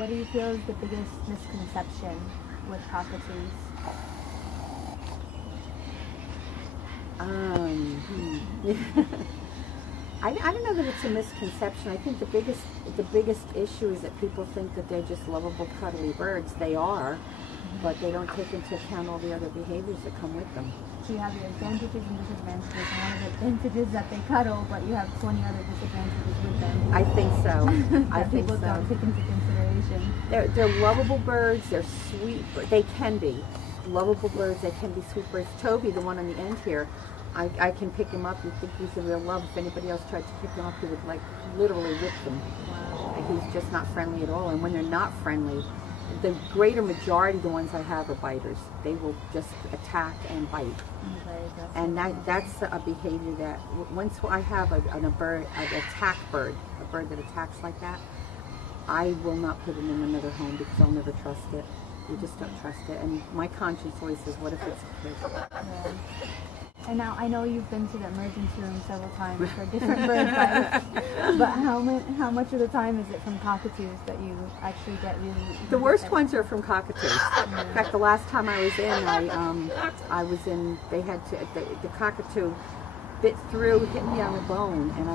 what do you feel is the biggest misconception with cockatoos? I don't know that it's a misconception. I think the biggest issue is that people think that they're just lovable, cuddly birds. They are, but they don't take into account all the other behaviors that come with them. So you have your advantages and disadvantages. And one of the advantages is that they cuddle, but you have 20 other disadvantages with them. I think so. I think people don't take into consideration. They're lovable birds. They're sweet. They can be lovable birds. They can be sweet birds. Toby, the one on the end here, I can pick him up. You think he's a real love. If anybody else tried to pick him up, he would like literally rip them. Wow. He's just not friendly at all. And when they're not friendly, the greater majority of the ones I have are biters. They will just attack and bite. And that's a behavior that once I have an attack bird, a bird that attacks like that, I will not put it in another home because I'll never trust it. You just don't trust it. And my conscience always says, what if it's a kid? Yeah. And now I know you've been to the emergency room several times for different bird bites, but how much of the time is it from cockatoos that you actually get really? The worst ones are from cockatoos. Yeah. In fact, the last time I was in, they had to, the cockatoo bit through, hit me on the bone, and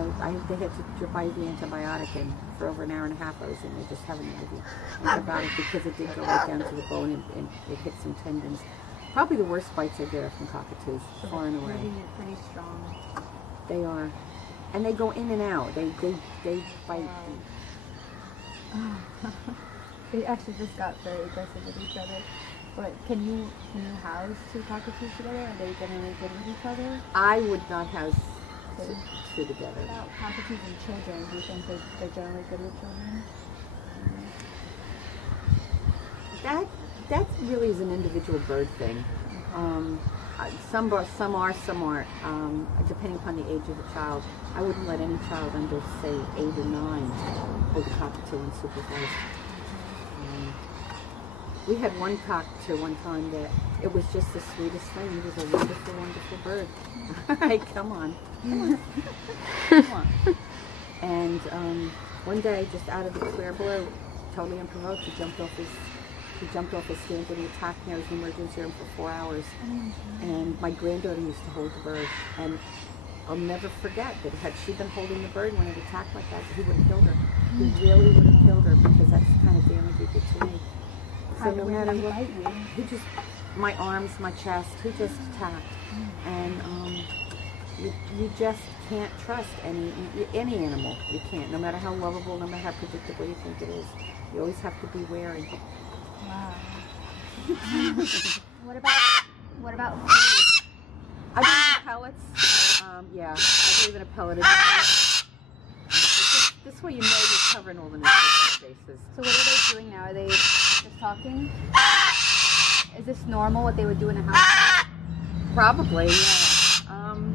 they had to drip IV antibiotic in for over an hour and a half. I was in there just having an IV antibiotic because it did go right down to the bone and it hit some tendons. Probably the worst bites I get are from cockatoos, far and away. Pretty strong. They are, and they go in and out. They bite. Wow. They actually just got very aggressive with each other. But can you house two cockatoos together? Are they generally good with each other? I would not house two together. What about cockatoos and children? Do you think they're generally good with children? That really is an individual bird thing. Some are, some aren't. Depending upon the age of the child. I wouldn't let any child under, say, 8 or 9 hold a cockatoo unsupervised. We had one cockatoo one time that it was just the sweetest thing. He was a wonderful, wonderful bird. All right, come on. Come on. And one day, just out of the clear blue, totally unprovoked, he jumped off his stand and he attacked me. I was in the emergency room for 4 hours. And my granddaughter used to hold the bird. And I'll never forget that had she been holding the bird when it attacked like that, he would have killed her. He really would have killed her because that's the kind of damage he did to me. So no matter what, he just, my arms, my chest, he just attacked. And you just can't trust any animal. You can't, no matter how lovable, no matter how predictable you think it is. You always have to be wary. Wow. What about food? I believe in pellets. Yeah, I believe in a pellet advantage. This way you know you're covering all the nutrition bases. So what are they doing now? Are they just talking? Is this normal, what they would do in a house? Probably, yeah.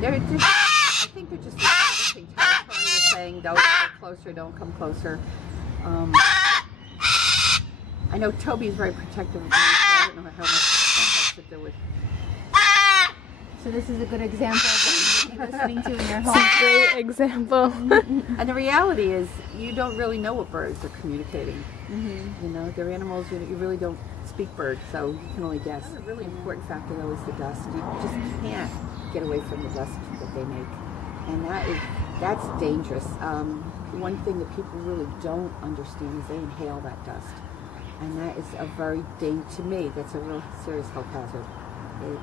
They're just, I think they're just establishing territory. They're saying, don't get closer, don't come closer. I know Toby's very protective of me, so I don't know how much that has to do with. So this is a good example of what you're listening to in your home. It's a great example. And the reality is, you don't really know what birds are communicating. You know, they're animals, you really don't speak bird, so you can only guess. A really important factor though is the dust. You just can't get away from the dust that they make. And that's dangerous. One thing that people really don't understand is they inhale that dust. And that is a very to me, that's a real serious health hazard.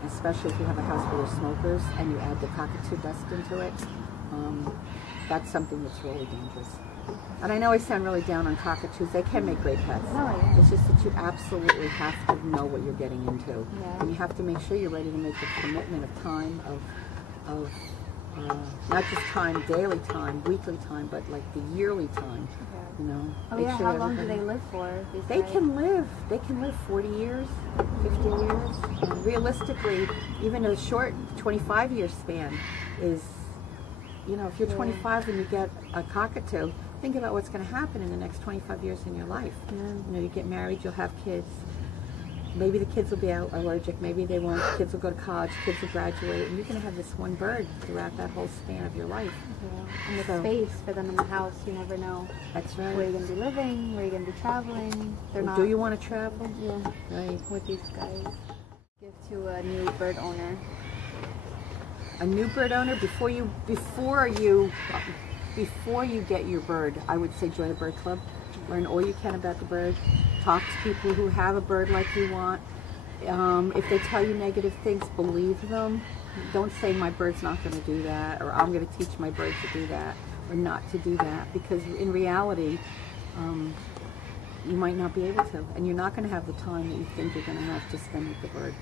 Especially if you have a house full of smokers and you add the cockatoo dust into it. That's something that's really dangerous. And I know I sound really down on cockatoos. They can make great pets. Oh, yeah. It's just that you absolutely have to know what you're getting into. Yeah. And you have to make sure you're ready to make the commitment of time, of not just time, daily time, weekly time, but like the yearly time. Okay. You know. Oh yeah, how long do they live for? They can live 40 years, 50 years. And realistically, even a short 25-year span is, you know, if you're 25 and you get a cockatoo, think about what's going to happen in the next 25 years in your life. You know, you get married, you'll have kids. maybe the kids will be allergic, maybe they won't, kids will go to college, kids will graduate, and you're going to have this one bird throughout that whole span of your life. Yeah. And the So- space for them in the house, you never know That's where right. you're going to be living, where you're going to be traveling. They're not. Do you want to travel? Yeah. Right. With these guys. Give to a new bird owner. A new bird owner, before you get your bird, I would say join a bird club. Learn all you can about the bird. Talk to people who have a bird like you want. If they tell you negative things, believe them. Don't say my bird's not going to do that, or I'm going to teach my bird to do that, or not to do that, because in reality, you might not be able to, and you're not going to have the time that you think you're going to have to spend with the bird.